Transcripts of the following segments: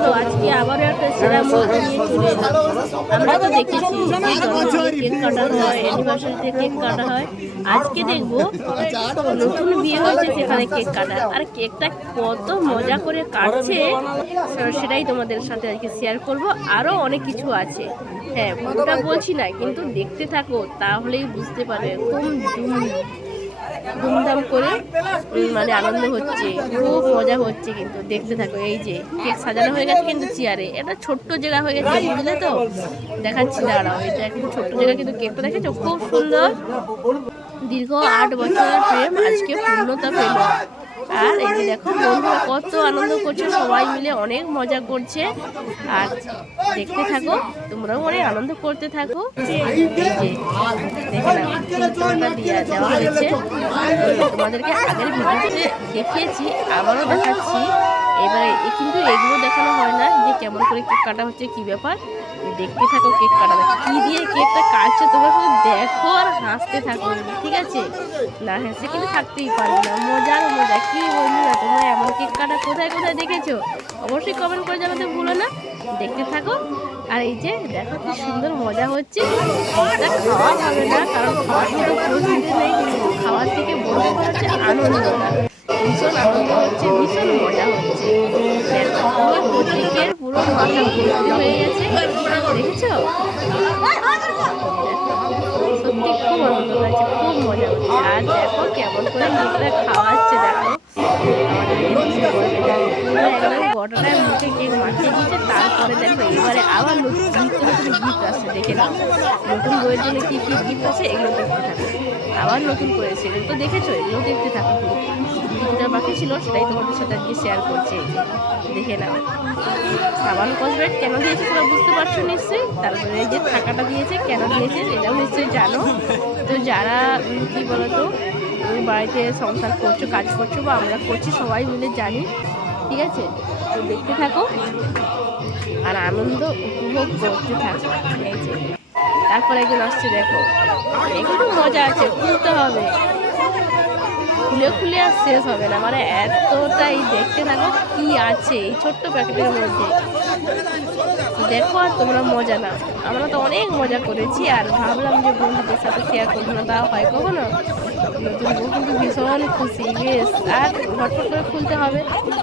চলো আজকে আবারও একটা সেরা মুহূর্ত নিয়ে চলে এলাম। আমরা তো দেখেছি কেক কাটা হয়, অ্যানিভার্সারিতে কেক কাটা হয়। আজকে দেখবো নতুন বিয়ে হয়েছে সেখানে কেক কাটা, আর কেকটা কত মজা করে কাটছে সেটাই তোমাদের সাথে আজকে শেয়ার করব। আরও অনেক কিছু আছে, হ্যাঁ পুরোটা বলছি না, কিন্তু দেখতে থাকো তাহলেই বুঝতে পারবে। খুব ধুমধাম করে মানে আনন্দ হচ্ছে, খুব মজা হচ্ছে, কিন্তু দেখতে থাকো। এই যে কেক সাজানো হয়ে গেছে কিন্তু চেয়ারে, এটা ছোট্ট জায়গা হয়ে গেছে, বুঝলে তো? দেখাচ্ছি দাঁড়াও, এটা একটু ছোট্ট জায়গা, কিন্তু কেকটা দেখেছো খুব সুন্দর। দীর্ঘ 8 বছরের প্রেম আজকে পূর্ণতা পেল। আর এই যে দেখো বন্ধুরা কত আনন্দ করছে, সবাই মিলে অনেক মজা করছে। আর দেখতে থাকো, তোমরাও অনেক আনন্দ করতে থাকো। এই যে দেখে নাও চিত্রটা দেওয়া হয়েছে, তোমাদেরকে আগের ভিডিওতে দেখিয়েছি, আবারও দেখাচ্ছি। এবারে কিন্তু এগুলো দেখানো হয় না যে কেমন করে কেক কাটা হচ্ছে, কি ব্যাপার। দেখতে থাকো কেক কাটা, কি দিয়ে কেকটা কাটছে তোমরা শুধু দেখো আর হাসতে থাকো, ঠিক আছে? না হেসে কিন্তু থাকতেই পারবে না, মজার মজা। কি বন্ধুরা তোমরা এমন কেক কাটা কোথায় কোথায় দেখেছো? অবশ্যই কমেন্ট করে জানাতে ভুলো না। দেখতে থাকো। আর এই যে দেখো কি সুন্দর মজা হচ্ছে। এটা খাওয়া হবে না, কারণ খাওয়ার মতো পরিস্থিতি নেই, কিন্তু খাওয়ার থেকে বড় হচ্ছে আনন্দটা। ভীষণ আনন্দ হচ্ছে, ভীষণ মজা হচ্ছে। পুরো কেকের পুরো মাথা ভর্তি হয়ে গেছে, দেখেছো? সত্যি খুব আনন্দ লাগছে, খুব মজা হচ্ছে। আর দেখো কেমন করে কেকটা খাওয়াচ্ছে, দেখো একদম গোটাটার মুখে কেক মাখিয়ে দিচ্ছে। তারপরে দেখো এবারে আবার নিত্য নতুন গিফট আসছে, দেখে নাও। নতুন বইয়ের জন্য কি কি গিফট আছে এগুলো দেখতে থাকো। আবার নতুন করেছে, এগুলো তো দেখেছো, এগুলো দেখতে থাকো। যেটা বাকি ছিল সেটাই তোমাদের সাথে আজকে শেয়ার করছে, দেখে নাও। সাবান কসমেট কেন দিয়েছে তোমরা বুঝতে পারছো নিশ্চয়ই। তারপরে এই যে থাকাটা দিয়েছে, কেন দিয়েছে এটাও নিশ্চয়ই জানো। তো যারা কি বলতো বাড়িতে সংসার করছো, কাজ করছো, বা আমরা করছি, সবাই মিলে জানি, ঠিক আছে? তো দেখতে থাকো আর আনন্দ উপভোগ করতে থাকো। এই যে তারপরে একজন আসছে, দেখো একটু মজা আছে, খুলতে হবে, খুলে খুলে আর শেষ হবে না, মানে এতটাই। দেখতে থাকো কি আছে এই ছোট্ট প্যাকেটের মধ্যে, দেখো আর তোমরা মজা নাও। আমরা তো অনেক মজা করেছি, আর ভাবলাম যে বন্ধুদের সাথে শেয়ার করবো না, তা হয় কখনো। নতুন বউ কিন্তু ভীষণ খুশি, বেশ। আর ঝটফট করে খুলতে হবে,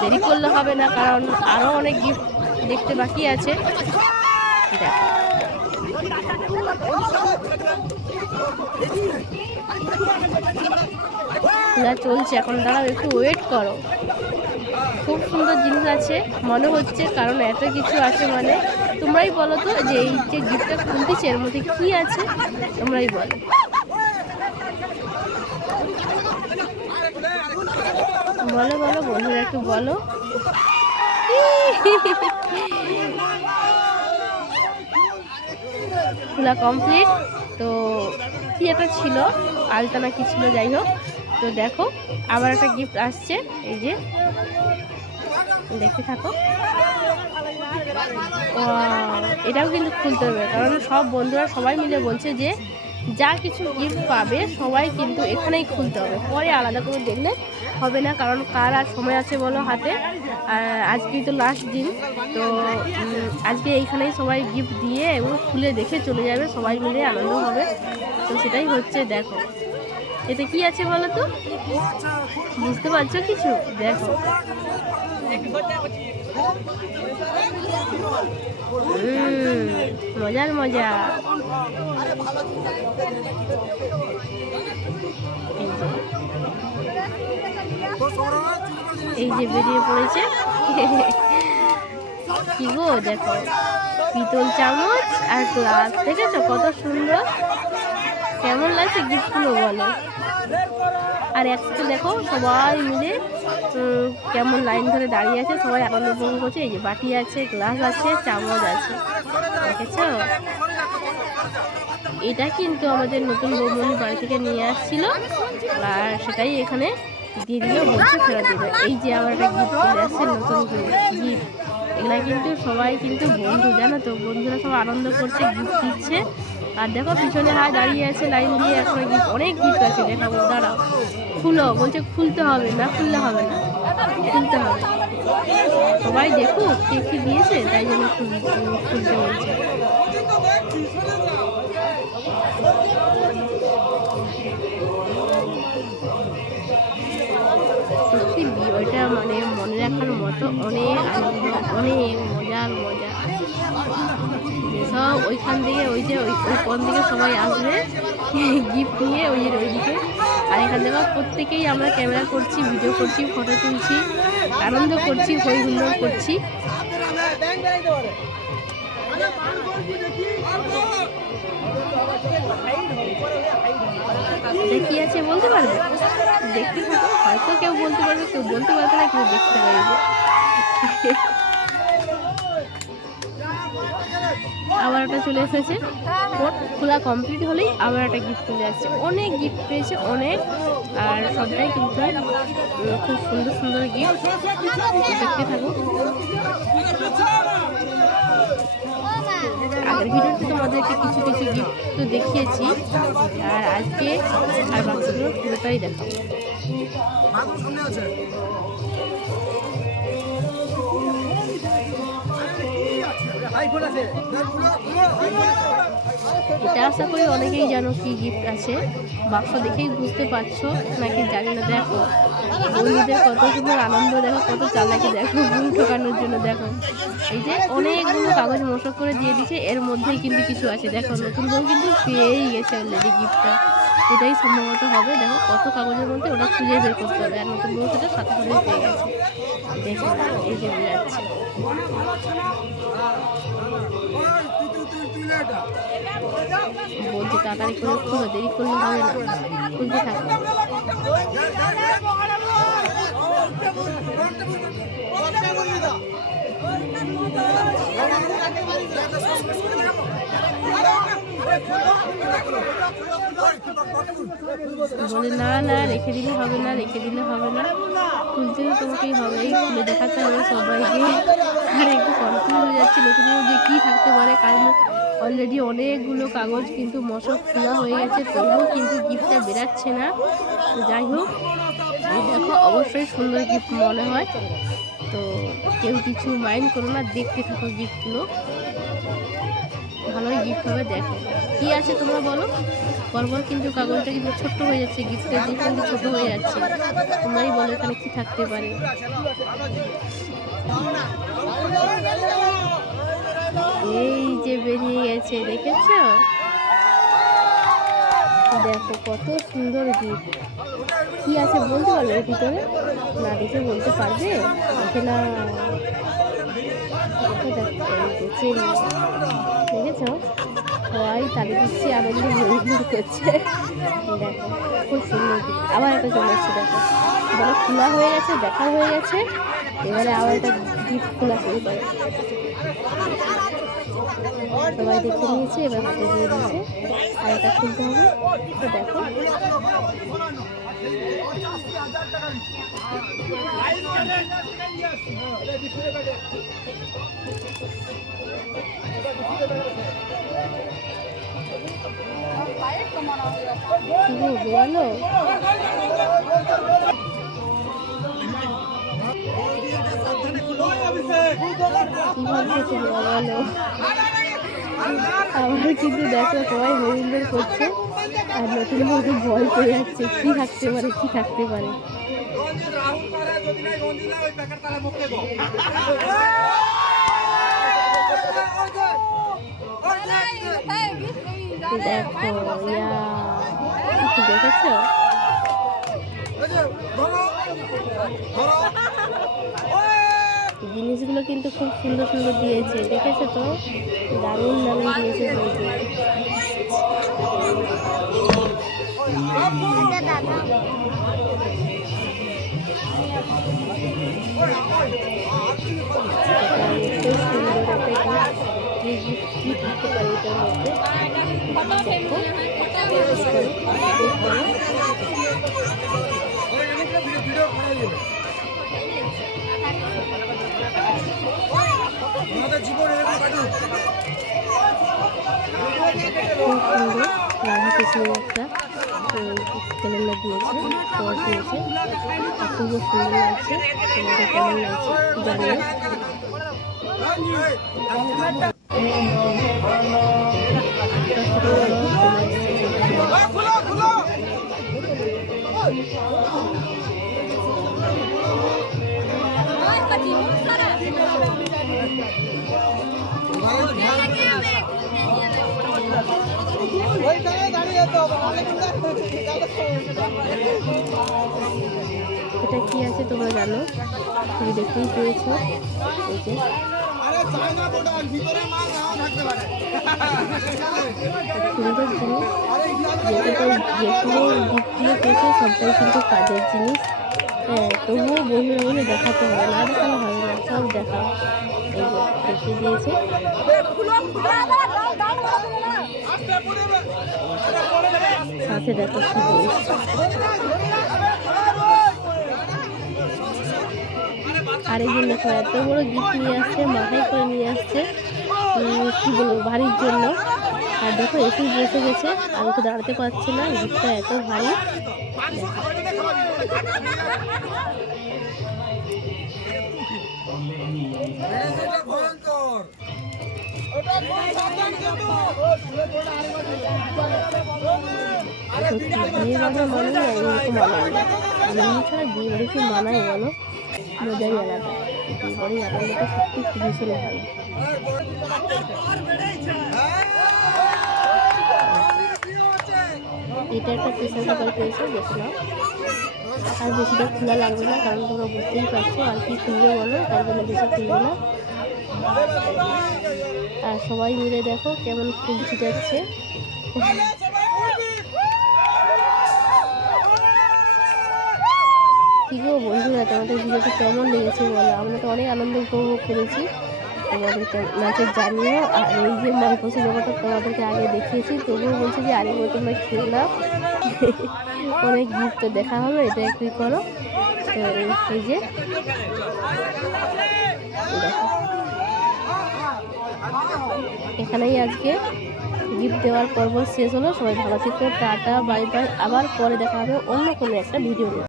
দেরি করলে হবে না, কারণ আরও অনেক গিফট দেখতে বাকি আছে। দেখো খোলা চলছে এখন, দাঁড়াও একটু ওয়েট করো। খুব সুন্দর জিনিস আছে মনে হচ্ছে, কারণ এত কিছু আছে। মানে তোমরাই বলো তো, যে এই যে গিফটটা খুলতেছে এর মধ্যে কি আছে, তোমরাই বলো। বলো বলো বন্ধুরা, একটু বলো। খোলা কমপ্লিট। তো কি একটা ছিল, আলতা না কি ছিল, যাই হোক। তো দেখো আবার একটা গিফট আসছে, এই যে দেখতে থাকো। এটাও কিন্তু খুলতে হবে, কারণ সব বন্ধুরা সবাই মিলে বলছে যে যা কিছু গিফট পাবে সবাই কিন্তু এখানেই খুলতে হবে, পরে আলাদা করে দেখলে হবে না, কারণ কার আর সময় আছে বলো হাতে। আর আজকেই তো লাস্ট দিন, তো আজকে এইখানেই সবাই গিফট দিয়ে এবং খুলে দেখে চলে যাবে, সবাই মিলে আনন্দ হবে। তো সেটাই হচ্ছে, দেখো এতে কি আছে বলো তো, বুঝতে পারছো কিছু? দেখো মজার মজা। এই যে বেরিয়ে পড়েছে, কি গো দেখো, পিতল চামচ আর গ্লাস, দেখেছো কত সুন্দর, কেমন লাগছে গিফটগুলো বলো। আর একসাথে দেখো সবাই মিলে কেমন লাইন ধরে দাঁড়িয়ে আছে, সবাই আনন্দ উপভোগ করছে। এই যে বাটি আছে, গ্লাস আছে, চামচ আছে, দেখেছো? এটা কিন্তু আমাদের নতুন বৌমনি বাড়ি থেকে নিয়ে আসছিল, আর সেটাই এখানে দিয়ে দিল, বলছে ফেরত দিবে। এই যে আমার একটা গিফট চলে আসছে, নতুন গিফট। এগুলা কিন্তু সবাই কিন্তু বন্ধু, জানো তো, বন্ধুরা সব আনন্দ করছে, গিফট দিচ্ছে। আর দেখো পিছনে হাত দাঁড়িয়ে আছে লাইন দিয়ে, এখন গিফট, অনেক গিফট আছে, দেখাবো দাঁড়াও। খুলো বলছে, খুলতে হবে, না খুললে হবে না, খুলতে হবে। সবাই দেখুক কে কি দিয়েছে, তাই জন্য খুলতে বলছে। সত্যি বিয়েটা মানে মনে রাখার মতো অনেক আনন্দ, অনেক মজার মজা। সব ওইখান থেকে ওই যে ওই কোন দিকে সবাই আসবে গিফট নিয়ে ওইদিকে, আর এখান থেকে প্রত্যেকেই আমরা ক্যামেরা করছি, ভিডিও করছি, ফটো তুলছি, আনন্দ করছি, হই হুল্লোড় করছি। কি আছে বলতে পারবে? দেখতে থাকো, হয়তো কেউ বলতে পারবে, কেউ বলতে পারবে না, কেউ দেখতে পারবে। আবার একটা চলে এসেছে, কোট খোলা কমপ্লিট হলেই আবার একটা গিফট চলে আসছে। অনেক গিফট পেয়েছে, অনেক, আর সবটাই কিন্তু খুব সুন্দর সুন্দর গিফট। দেখতে থাকো। আগের ভিডিওতে তোমাদেরকে কিছু কিছু গিফট তো দেখিয়েছি, আর আজকে আর বাকিগুলো পুরোটাই দেখাবো। এটা আশা করি অনেকেই জানো কি গিফট আছে, বাক্স দেখেই বুঝতে পারছো নাকি জানি না। দেখো বন্ধুদের কত সুন্দর আনন্দ, দেখো কত চালাকি, দেখো ভুল ঠকানোর জন্য। দেখো এই যে অনেকগুলো কাগজ মশক করে দিয়ে দিচ্ছে, এর মধ্যেই কিন্তু কিছু আছে। দেখো নতুন বউ কিন্তু পেয়েই গেছে অলরেডি গিফটটা, এটাই সম্ভবত হবে। দেখো কত কাগজের মধ্যে, ওটা খুঁজে বের করতে হবে, আর নতুন বউ সেটা সাথে সাথে পেয়ে গেছে। দেখো এই যে যাচ্ছে, বলছি তাড়াতাড়ি করে খুলো, দেরি করলে হবে না, খুলতে থাকো। বলে না না রেখে দিলে হবে না, রেখে দিলে হবে না, খুলতে তোমাকেই হবে, এই খুলে দেখাতে হবে সবাইকে। আর একটু কনফিউজ হয়ে যাচ্ছে নতুন যে কী থাকতে পারে, কারণ অলরেডি অনেকগুলো কাগজ কিন্তু মশক খোলা হয়ে গেছে, তবুও কিন্তু গিফটটা বেরাচ্ছে না। তো যাই হোক, দেখো অবশ্যই সুন্দর গিফট মনে হয়, তো কেউ কিছু মাইন্ড করো না, দেখতে থাকো গিফটগুলো, ভালোই গিফট হবে। দেখো কি আছে তোমরা বলো। পরপর কিন্তু কাগজটা কিন্তু ছোট্ট হয়ে যাচ্ছে, গিফটের দিক কিন্তু ছোট হয়ে যাচ্ছে, তোমরাই বলো এখানে কি থাকতে পারে। এই যে বেরিয়ে গেছে, দেখেছো? দেখো কত সুন্দর গিফট। কি আছে বলতে পারবে এর ভিতরে? না দেখে বলতে পারবে? দেখে না, দেখেছ সবাই তালি দিচ্ছে, আনন্দ হইহুল্লোড় করছে। দেখো খুব সুন্দর গিফট। আবার একটা চলে এসছে, দেখো বলো খোলা হয়ে গেছে, দেখা হয়ে গেছে, এবারে আবার একটা গিফট খোলা শুরু করে। সবাই দেখে নিয়েছে, এবার হাতে দিয়ে দিয়েছে, আর এটা খুলতে হবে। তো দেখো বলো আমার কিন্তু দেখো সবাই হরিন্দর করছে, আর নতুন নতুন ভয় করে যাচ্ছে কি থাকতে পারে, কি থাকতে পারে। দেখো দেখেছো জিনিসগুলো কিন্তু খুব সুন্দর সুন্দর দিয়েছে, দেখেছো তো? দারুণ দারুণ দিয়েছে খুব সুন্দর রাধাকৃষ্ণ একটা ক্যালেন্ডার দিয়েছে, টর্চ দিয়েছে, অপূর্ব সুন্দর লাগছে। তোমাদের কেমন লাগছে জানিও। এটা কি আছে তোমরা জানো? তুমি দেখতেই পেয়েছো, এই যে সুন্দর জিনিস। যেগুলো গিফটগুলো পেয়েছে সবটাই কিন্তু কাজের জিনিস। হ্যাঁ, তবুও বন্ধুরা বলে দেখাতে হবে, না দেখানো হবে না, সব দেখা। এই যে দেখতে দিয়েছে। সাথে দেখো কি জিনিস। আরেকজন দেখো এত বড় গিফট নিয়ে আসছে, মাথায় করে নিয়ে আসছে, কি বলবো, বাড়ির জন্য। আর দেখো এসে বসে গেছে, আমি তো দাঁড়াতে পারছি না, গিফটটা এত ভারী। বিয়ে বাড়ির মানুষ না এরকম মানায় না, বন্ধু ছাড়া বিয়ে বাড়ি কি মানায় বলো? মজাই আলাদা। বিয়ে বাড়ির আনন্দটা সত্যি খুব ভীষণ ভালো। এটা একটা প্রেশার কুকার পেয়েছে, দেখো না। আর বেশিটা খোলা লাগবে না, কারণ তোমরা বুঝতেই পারছো আর কি খুলবে বলো, তার জন্য বেশি খুলবে না। আর সবাই মিলে দেখো কেমন ফুল ছিটাচ্ছে। কি গো বন্ধুরা, তোমাদের ভিডিওটা কেমন লেগেছে বলো? আমরা তো অনেক আনন্দ উপভোগ করেছি, তোমাদেরকে নাচের জানিও। আর এই যে মাইকোসের ব্যাপারটা তোমাদেরকে আগে দেখিয়েছি, তবুও বলছি যে আরেকবার তোমরা খেয়ে নাও। অনেক গিফট তো দেখা হবে, এটা একটু করো। তো এই যে এখানেই আজকে গিফট দেওয়ার পর্ব শেষ হলো। সবাই ভালো থেকো, টাটা, বাই বাই। আবার পরে দেখা হবে অন্য কোনো একটা ভিডিও নিয়ে।